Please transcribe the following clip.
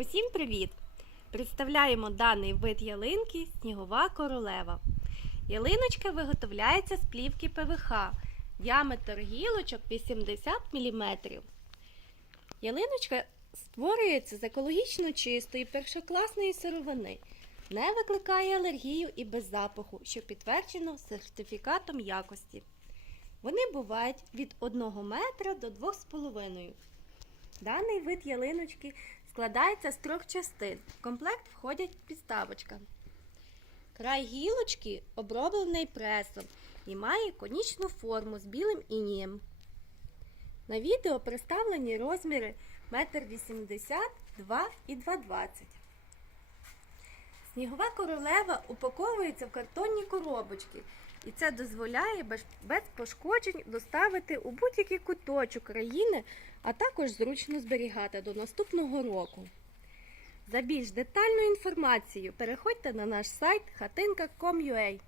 Усім привіт! Представляємо даний вид ялинки снігова королева. Ялиночка виготовляється з плівки ПВХ. Діаметр гілочок 80 мм. Ялиночка створюється з екологічно чистої першокласної сировини. Не викликає алергію і без запаху, що підтверджено сертифікатом якості. Вони бувають від 1 метра до 2,5 Даний вид ялиночки складається з трьох частин. В комплект входять підставочка. Край гілочки оброблений пресом і має конічну форму з білим інієм. На відео представлені розміри 1,80 м, 2 і 2,20 Снігова королева упаковується в картонні коробочки, і це дозволяє без, пошкоджень доставити у будь-який куточок країни, а також зручно зберігати до наступного року. За більш детальною інформацією переходьте на наш сайт хатинка.com.ua